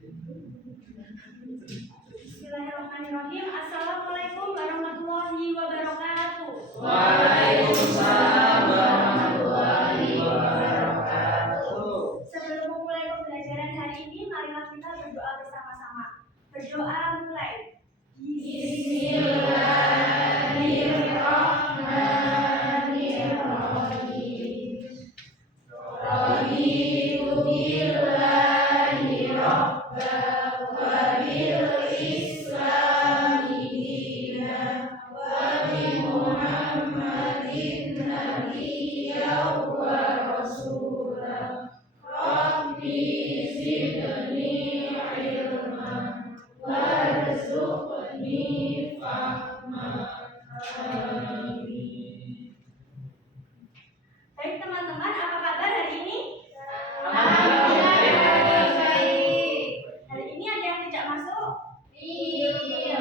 Bismillahirrahmanirrahim. Assalamualaikum warahmatullahi wabarakatuh. Waalaikumsalam warahmatullahi wabarakatuh. Sebelum memulai pembelajaran hari ini, marilah kita berdoa bersama-sama. Berdoa mulai. Bismillahirrahmanirrahim. Raditu billahi rabban wa bil islami dinan wa bi Muhammadin nabiyyan wa rasulan. Rabbi zidni ilman warzuqni fahman. Amin. Baik teman-teman, apa kabar hari ini? Alhamdulillah baik. Hari ini ada yang tidak masuk? Iya.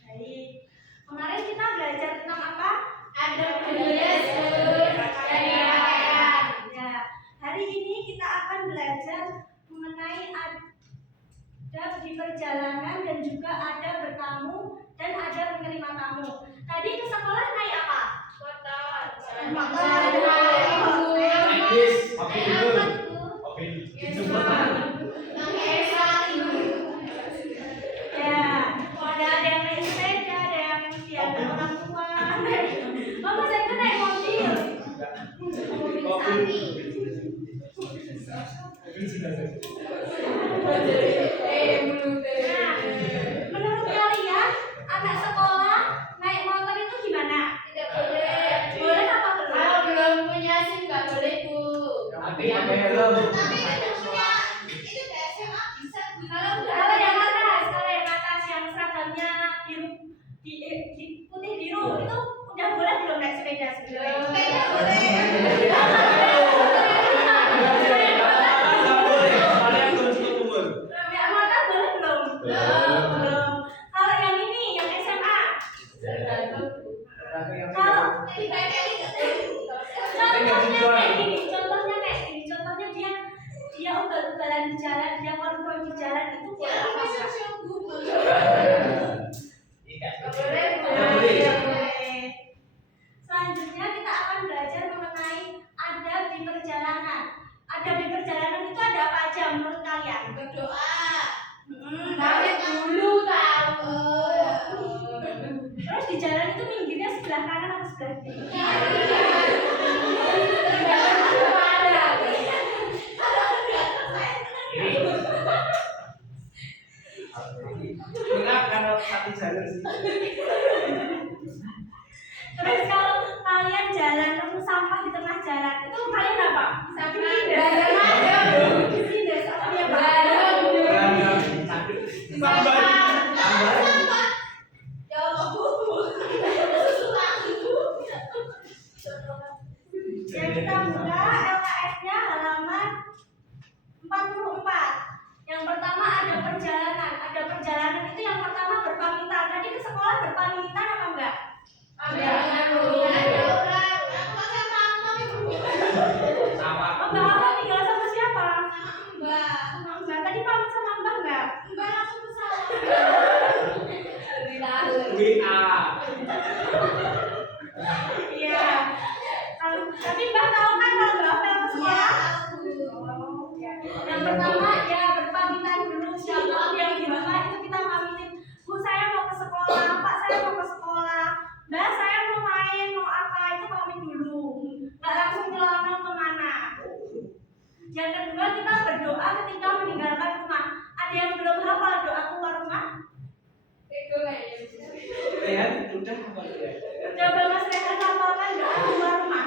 Baik. Kemarin kita belajar tentang apa? Ada budaya syariat. Ya. Hari ini kita akan belajar mengenai adab di perjalanan dan juga ada bertamu dan ada menerima tamu. Tadi ke sekolah naik apa? Ya, ada yang naik sepeda, ada yang diantar orang tua. Oh, saya itu naik mobil. Mobil Nah, menurut kalian anak sekolah naik motor itu gimana? Tidak boleh. Boleh apa belum? Kalau belum punya SIM nggak boleh, Bu. Tapi yang belum. Kalau yang atas yang seragamnya biru putih biru itu udah boleh belum naik sepeda sebenarnya? Sepeda boleh. Naik motor boleh belum? Belum. Kalau yang ini yang SMA, kalau contohnya kayak gini, contohnya dia ugal-ugalan di jalan, dia kontrol di jalan itu boleh apa enggak? Boleh. Selanjutnya kita akan belajar mengenai adab di perjalanan. Adab di perjalanan itu ada apa aja menurut kalian? Berdoa. Pamit dulu tahu. Terus di jalan itu minggirnya sebelah kanan atau sebelah kiri? Enggak kalau satu jalur sih. Terus kalau kalian jalan nemu sampah di tengah jalan itu kalian apa? Sindes apa ya Pak? Yang kita buka LKS-nya halaman 44. Yang pertama ada perjalanan. Ada perjalanan itu yang pertama berpamitan. Tadi ke sekolah berpamitan apa enggak? Sama. Mbak Apa tinggal sama siapa? Sama Mbak. Tadi pamit sama Mbak enggak? WA. Iya. Tapi Mbak tahu kan kalau Mbak Apel ke sekolah? Yang pertama ya berpamitan dulu, siapa yang di rumah itu kita pamitin. Bu saya mau ke sekolah, Pak saya mau ke sekolah, Mbak saya mau main, mau apa itu pamit dulu. Nggak langsung nyelonong kemana. Yang kedua kita berdoa ketika meninggalkan rumah. Ada yang belum hafal doa keluar rumah? Rehan udah apa ya? Coba Mas Rehan hafalkan doa keluar rumah.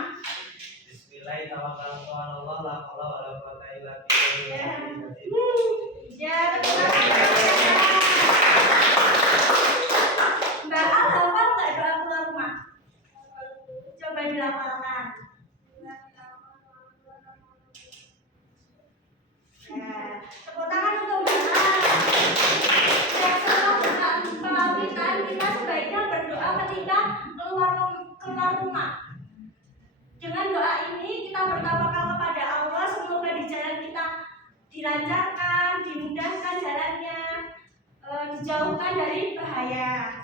Bismillahirrahmanirrahim. La haula wala quwwata illa billah. Ya, terima kasih. Mbak Al hafal nggak doa keluar rumah? Coba dilafalkan. Ya, tepuk tangan untuk Mbak Al. Ya, setelah pemamitan kita sebaiknya berdoa ketika keluar rumah. Dengan doa ini kita bertawakal kepada Allah. dilancarkan, dimudahkan jalannya, dijauhkan dari bahaya.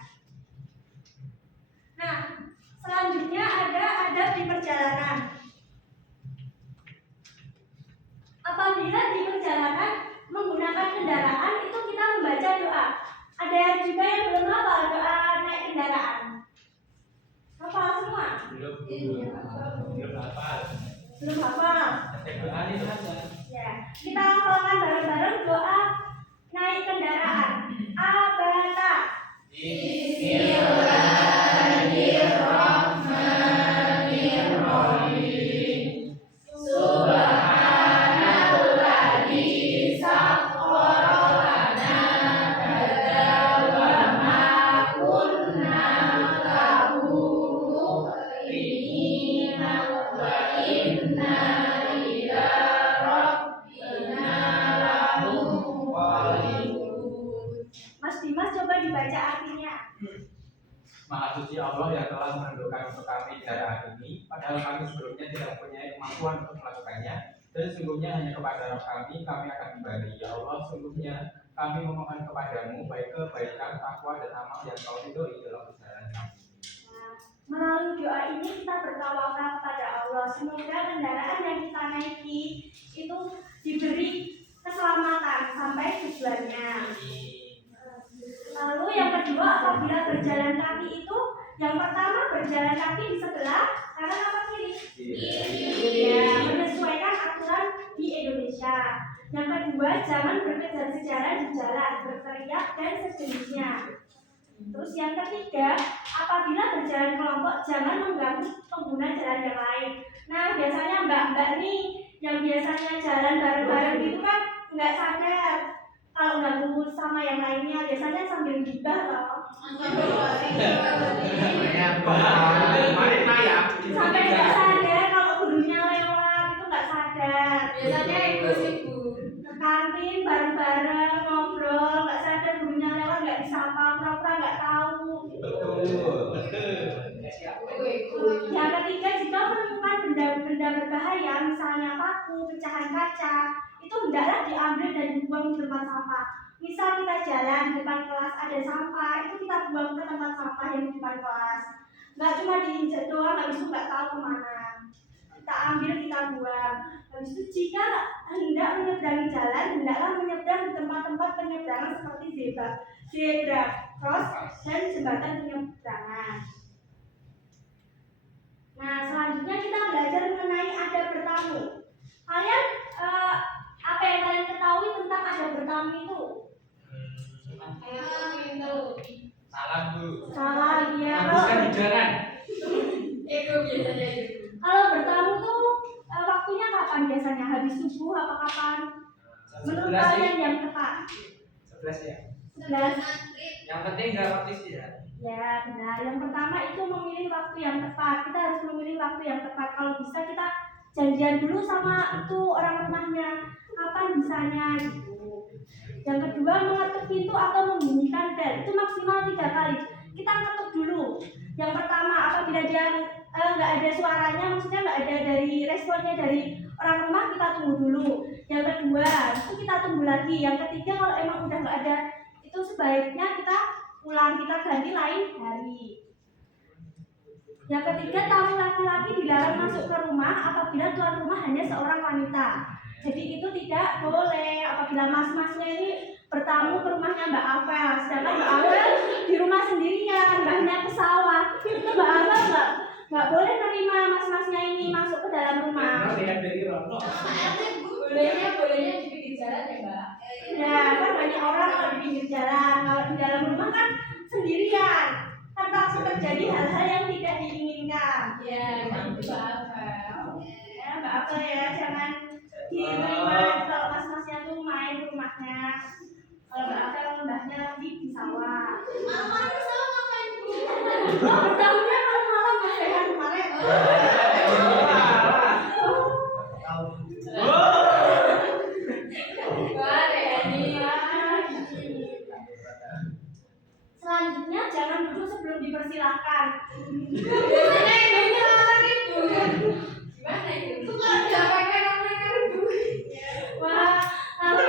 Nah, selanjutnya ada adab di perjalanan. Apabila di perjalanan menggunakan kendaraan itu kita membaca doa. Ada juga yang belum hafal doa naik kendaraan. Hafal semua? Belum hafal. Belum hafal. Doa itu aja. Ya, kita hafalkan bareng-bareng doa naik kendaraan. Abata. Bismillahirrahmanirrahim. Subhanalladzi sakhkhara lana hadza wa ma kunna lahu muqrinin wa inna ila rabbina lamunqalibun. Mas Dimas coba dibaca artinya. Maha suci Allah yang telah menentukan untuk kami kendaraan ini, padahal kami sebelumnya tidak mempunyai kemampuan untuk melakukannya. Dan sungguhnya hanya kepada Rabb kami akan kembali. Ya Allah, sungguhnya kami memohon kepadamu baik kebaikan, takwa dan amal yang kau ridhoi dalam perjalanan kami. Nah, melalui doa ini kita bertawakal kepada Allah. Semoga kendaraan yang kita naiki itu diberi keselamatan sampai tujuannya. Lalu yang kedua, apabila berjalan kaki itu, yang pertama berjalan kaki di sebelah kanan apa kiri? Ya, menyesuaikan aturan di Indonesia. Yang kedua, jangan berkejar-kejaran di jalan, berteriak dan sejenisnya. Terus yang ketiga, apabila berjalan kelompok, jangan mengganggu pengguna jalan yang lain. Nah, biasanya mbak-mbak nih, yang biasanya jalan bareng-bareng gitu kan, nggak sadar kalau ganggu sama yang lainnya, biasanya sambil gibah loh. Sampai nggak sadar kalau gurunya lewat itu nggak sadar. Biasanya ibu-ibu Ke kantin bareng-bareng ngobrol, nggak sadar gurunya lewat nggak disapa, pura-pura nggak tahu. Yang ketiga, jika menemukan benda-benda berbahaya, misalnya paku, pecahan kaca, itu hendaklah diambil dan dibuang di tempat sampah. Misal kita jalan di depan kelas ada sampah, itu kita buang ke tempat sampah yang di depan kelas. Nggak cuma diinjak doang, habis itu nggak tahu kemana. Kita ambil, kita buang. Habis itu jika hendak menyeberangi jalan, hendaklah menyeberang di tempat-tempat penyeberangan seperti zebra cross dan jembatan penyeberangan. Nah, selanjutnya kita belajar mengenai adab bertamu. Kalian apa yang kalian ketahui tentang adab bertamu itu? Salam Bu. Salam ya. Habiskan di jalan. Ego biasanya itu. Kalau bertamu tuh waktunya kapan biasanya? Habis subuh apa kapan? Menurut 11 ya. kalian yang tepat? 11 ya. 11. Yang penting enggak praktis ya. Ya benar. Yang pertama itu memilih waktu yang tepat. Kita harus memilih waktu yang tepat. Kalau bisa kita janjian dulu sama itu orang rumahnya. Kapan bisanya gitu. Yang kedua, mengetuk pintu atau membunyikan bel. Itu maksimal 3 kali. Kita ketuk dulu. Yang pertama, apabila dia nggak ada suaranya, maksudnya nggak ada dari responnya dari orang rumah, kita tunggu dulu. Yang kedua, itu kita tunggu lagi. Yang ketiga, kalau emang udah nggak ada, itu sebaiknya kita pulang, kita ganti lain hari. Yang ketiga, tamu laki-laki dilarang masuk ke rumah apabila tuan rumah hanya seorang wanita. Jadi itu tidak boleh apabila mas-masnya ini bertamu ke rumahnya Mbak Avel, sedangkan Mbak Avel di rumah sendirian, mbahnya ke sawah. Itu Mbak Avel nggak boleh nerima mas-masnya ini masuk ke dalam rumah. Bolehnya di pinggir jalan ya Mbak. Ya kan banyak orang kalau di pinggir jalan, kalau di dalam rumah kan sendirian. Kan langsung terjadi hal-hal yang tidak diinginkan. Ya, Mbak Avel. Ya Mbak Avel ya, jangan diterima kalau mas-masnya tuh main ke rumahnya. Kalau Mbak Avel mbahnya lagi di sawah. Mama di sana kan Bu. Oh, bertamunya malam-malam Mas Rehan kemarin. Wah, Reni. Selanjutnya jangan duduk sebelum dipersilahkan. Biasanya ibunya lagi Bu. Gimana itu? Siapa yang Bu? Wah, lalu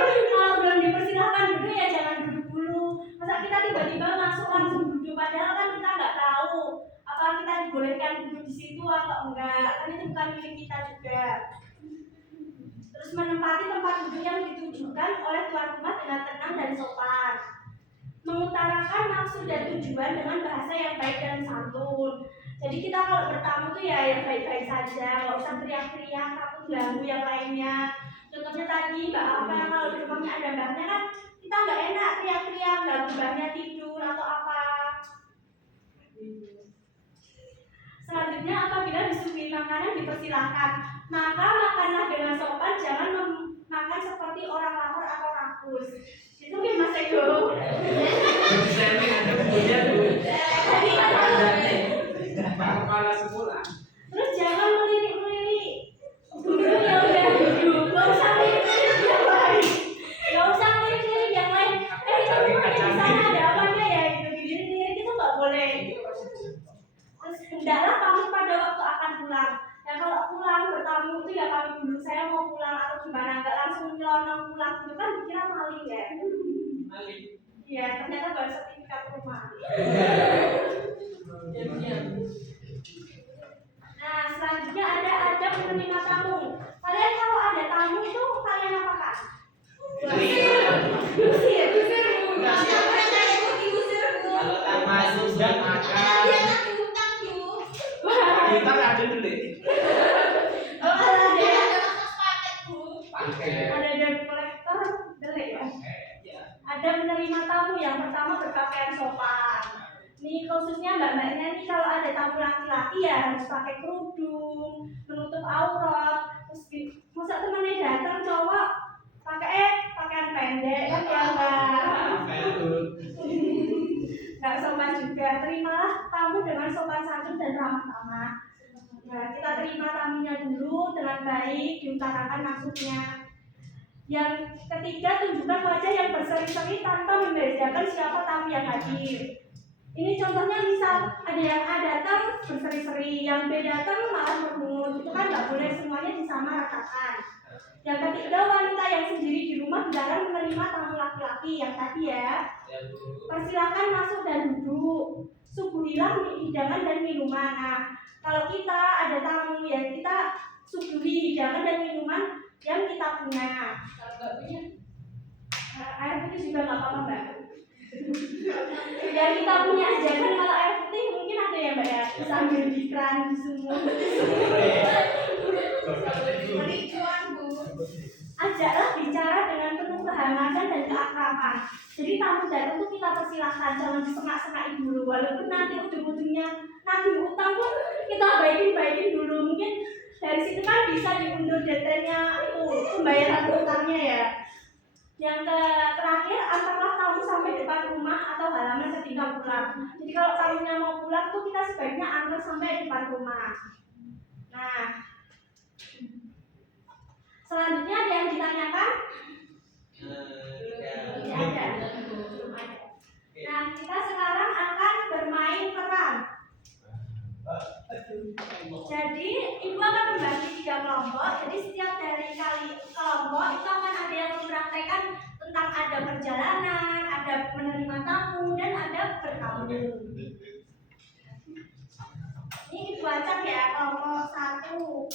dituturkan oleh tuan rumah dengan tenang dan sopan. Mengutarakan maksud dan tujuan dengan bahasa yang baik dan santun. Jadi kita kalau bertamu tuh ya yang baik-baik saja, nggak usah teriak-teriak, takut ganggu yang lainnya. Contohnya tadi Mbak Alva, kalau di rumahnya ada mbaknya kan kita nggak enak teriak-teriak, ganggu mbaknya tidur atau apa. Selanjutnya, apabila disuguhi makanan dipersilahkan, maka makanlah dengan sopan, jangan makan seperti orang lapar atau rakus. Itu kan Mas Ego. Terus jangan melirik-melirik. Duduk ya udah duduk, nggak usah melirik-melirik yang lain. Nggak usah melirik-melirik yang lain. Itu rumah di sana ada apa ya? Itu dilirik-lirik itu nggak boleh. Terus hendaklah pamit pada waktu akan pulang. Ya kalau pulang bertamu itu ya pamit dulu, saya mau pulang atau gimana, nggak langsung nyelonong pulang itu kan dikira maling ya. Iya, ternyata baru sertifikat rumah. Nah, selanjutnya ada adab menerima tamu. Kalian kalau ada tamu itu kalian apakan? Diusir. Kalau tanpa sudah makan. Kita ada dulu. Ada debt collector, jelek ya. Ada menerima tamu, yang pertama berpakaian sopan. Nih khususnya mbak-mbaknya nih kalau ada tamu laki-laki ya harus pakai kerudung, menutup aurat. Terus masa temannya datang cowok pakai pakaian pendek kan ya mbak. Nggak sopan juga. Terimalah tamu dengan sopan santun dan ramah tamah. Nah, kita terima tamunya dulu dengan baik, diutarakan maksudnya. Yang ketiga, tunjukkan wajah yang berseri-seri tanpa membedakan siapa tamu yang hadir. Ini contohnya misal ada yang A datang berseri-seri, yang B datang malah bermungut, itu kan nggak boleh, semuanya disamaratakan. Yang ketiga, wanita yang sendiri di rumah dilarang menerima tamu laki-laki yang tadi ya. Persilakan masuk dan duduk. Suguhilah hidangan dan minuman. Nah, kalau kita ada tamu ya kita suguhi hidangan dan minuman yang kita punya. Kalau nggak punya, Air putih juga nggak apa-apa mbak. Ya kita punya aja kan, kalau air putih mungkin ada ya mbak ya, sambil di keran di sumur. Ajaklah bicara dengan penuh kehangatan dan keakraban. Jadi tamu datang tuh kita persilahkan, jangan disengat-sengatin dulu. Walaupun nanti ujung-ujungnya nagih utang pun kita baikin dulu. Mungkin dari situ kan bisa diundur DP-nya itu pembayaran utangnya ya. Yang terakhir, antarlah tamu sampai depan rumah atau halaman ketika pulang. Jadi kalau tamunya mau pulang tuh kita sebaiknya antar sampai depan rumah. Nah, selanjutnya ada yang ditanyakan? Tidak ada. Nah, kita sekarang akan bermain peran. Jadi, ibu akan membagi 3 kelompok. Jadi setiap dari kelompok itu akan ada yang mempraktekkan tentang ada perjalanan, ada menerima tamu, dan ada bertamu. Ini ibu acak ya, kelompok 1.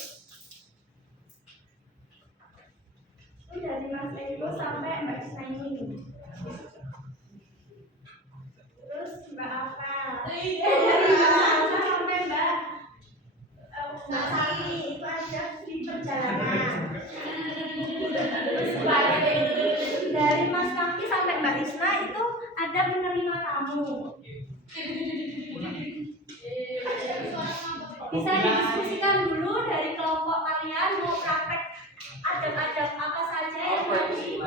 Ini dari Mas Ego sampai Mbak Isnaini. Terus Mbak Alfa. Dari Mbak Alfa sampai Mbak Sari. Itu aja di perjalanan. Terus dari Mas Kaki sampai Mbak Isna itu ada menerima tamu. Bisa didiskusikan dulu dari kelompok kalian mau praktek adab-adab apa saja yang tadi.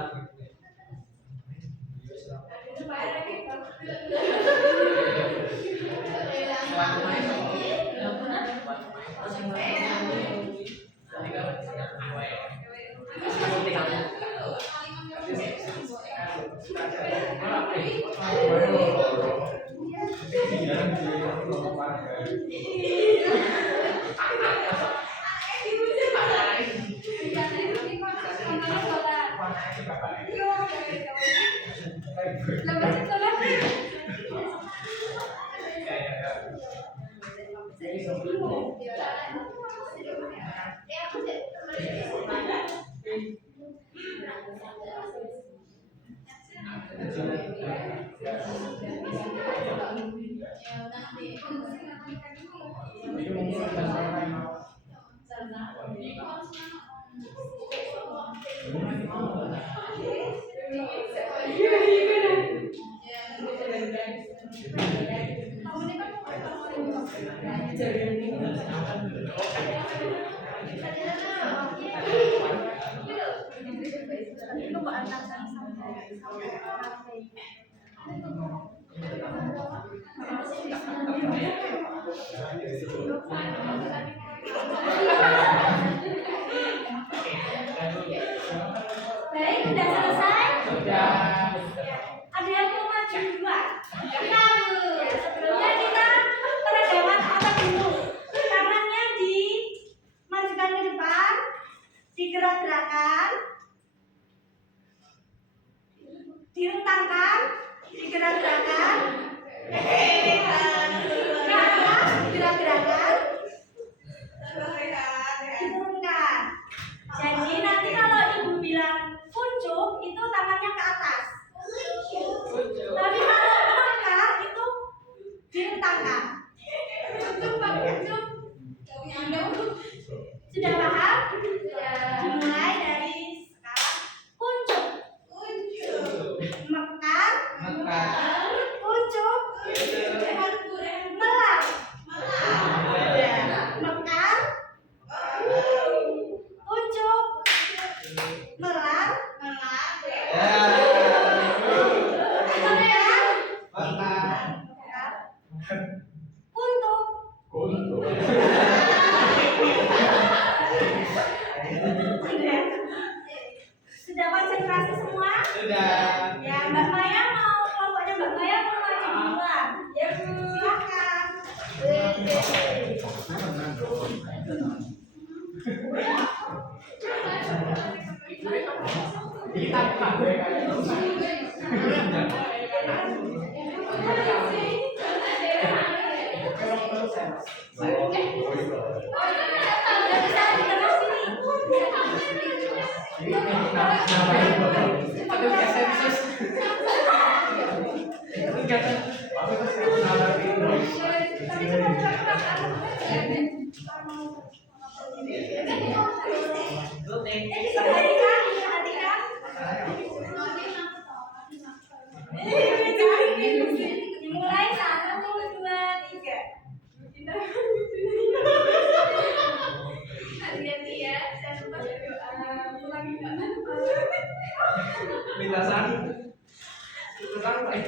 Ini mungkin ada suara yang mau. Baik, sudah selesai. Sudah. Ada yang mau maju duluan? Sebelumnya kita peregangan apa dulu? Tangannya dimajukan ke depan, digerak-gerakan, direntangkan, digerak-gerakan, ke atas, digerak-gerakan, diturunkan. Jadi nanti kalau ibu bilang kuncup, itu tangannya ke atas. Tapi kalau melangkah itu direntangkan. Sudah paham? Dimulai dari sekarang. Kuncup, mekar, kuncup, melar, mekar, kuncup, melar, untuk. Sudah konsentrasi semua? Sudah. Ya, Mbak Maya mau kelompoknya Mbak Maya mau maju duluan. Ya, Bu. Silakan. Kita pakai Dimulai 1, 2, 3. Hati-hati ya, jangan lupa berdoa. Ulangi doa. minta satu. Kurang baik.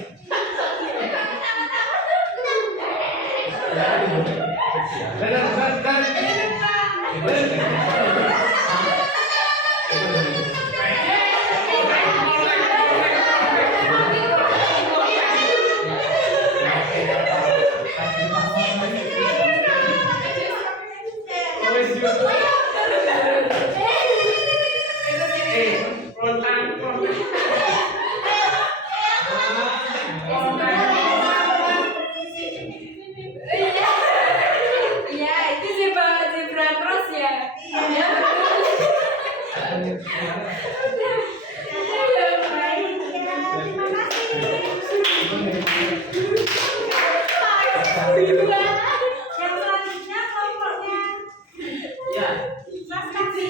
Iya, itu zebra cross ya. Iya. Yang selanjutnya kelompoknya Ya. Mas Kavi.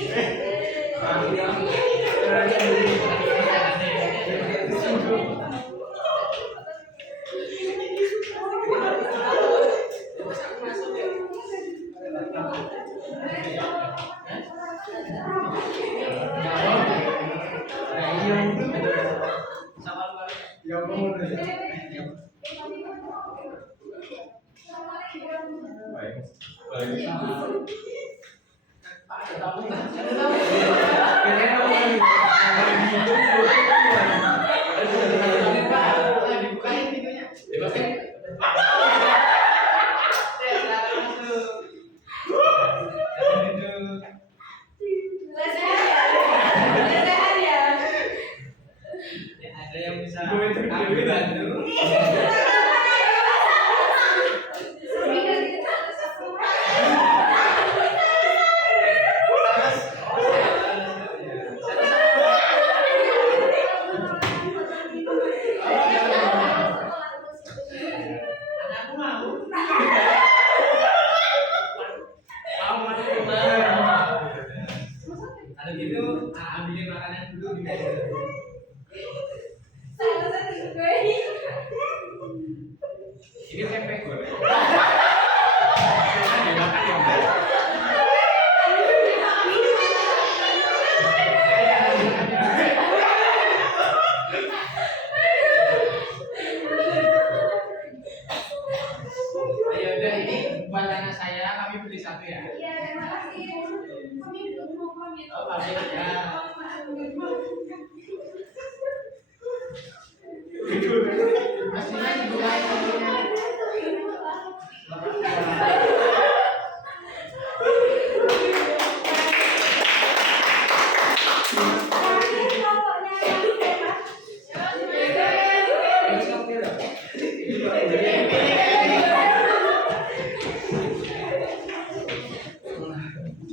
Ada yang bisa ambil bantu. Anakku mau. ambilin makanan dulu di meja. Salah satu gue. Ini tempe goreng. Jangan dimakan ya, Mbak. Ayo udah ini buat anak saya kami beli satu ya. Iya, terima kasih. Kami belum mau pamit. Oh, pamit ya. Pastinya dibuka pastinya. Terakhir kelompoknya yang hebat.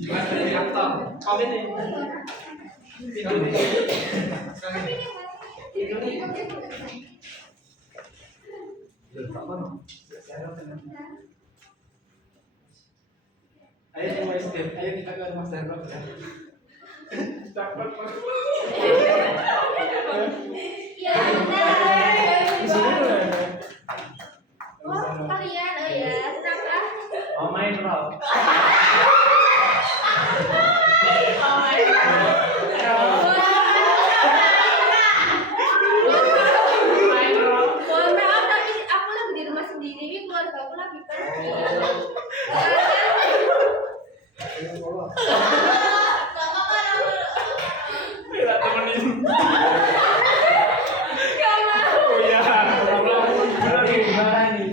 Mas dari aktor. Komit nih. Tidur nih. Tidur nih. Ayo semua istirahat. Ayo kita ke Mas Darko ya. Dapat Mas. Iya, benar. Oh, kalian, oh ya, senang kan? Mau main roll. Mohon maaf, tapi aku lagi di rumah sendiri, ini keluarga aku lagi pergi. Gak apa-apa, Tidak temenin. gak mau. Oh ya, lagi gimana nih?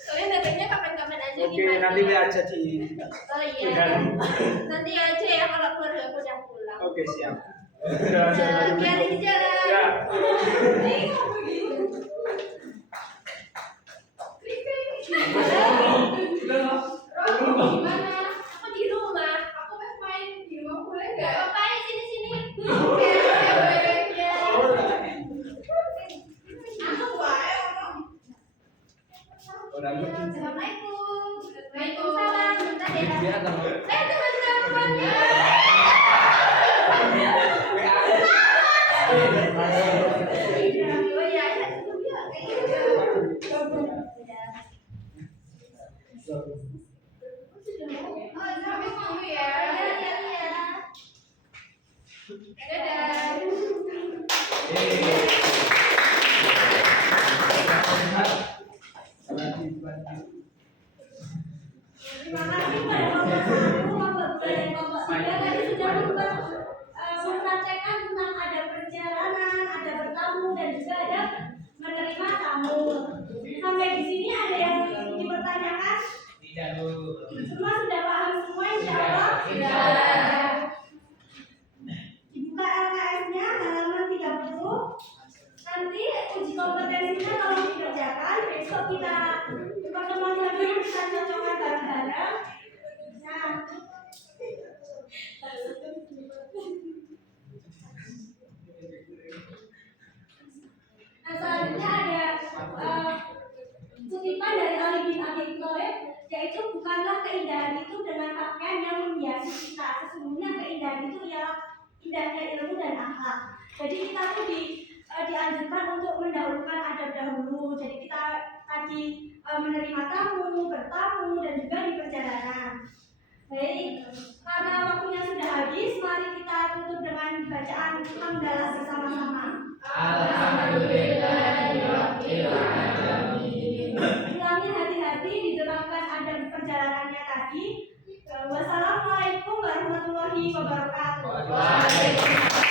Kalian datangnya kapan-kapan aja Oke, gimana? nanti lihat aja di. Oh iya, nanti aja ya kalau keluarga aku udah pulang. Oke, siap. Biar di jalan. Ya. Gimana? Aku di rumah. Aku main di rumah boleh Gak nggak? apa-apa ya sini-sini. Aku Assalamualaikum. Waalaikumsalam. Bentar ya. Dia atau Teman-teman. Oh iya, ya. Oh, sampai dulu ya. Dadah. Terima kasih pada kelompok saya tadi sudah mempraktekkan tentang ada perjalanan, ada bertamu dan juga ada menerima tamu. Sampai di sini ada yang dipertanyakan? tidak dulu. Semua sudah paham semua insya Allah? Sudah. Dibuka LKS-nya halaman 30. Nanti uji kompetensinya kalau dikerjakan besok kita pertemuan lagi kita cocokkan bareng-bareng. Nah, selanjutnya ada kutipan dari Ali bin Abi Thalib, yaitu bukanlah keindahan itu dengan pakaian yang menghiasi kita, sesungguhnya keindahan itu ialah indahnya ilmu dan akhlak. Jadi kita tuh dianjurkan untuk mendahulukan adab dahulu. Jadi kita tadi menerima tamu, bertamu dan juga di perjalanan. Baik, karena waktunya sudah habis, mari kita tutup dengan bacaan hamdalah bersama-sama. Alhamdulillahirabbil alamin. Ulangi hati-hati diterapkan adab perjalanannya tadi. Wassalamualaikum warahmatullahi wabarakatuh. Waalaikumsalam.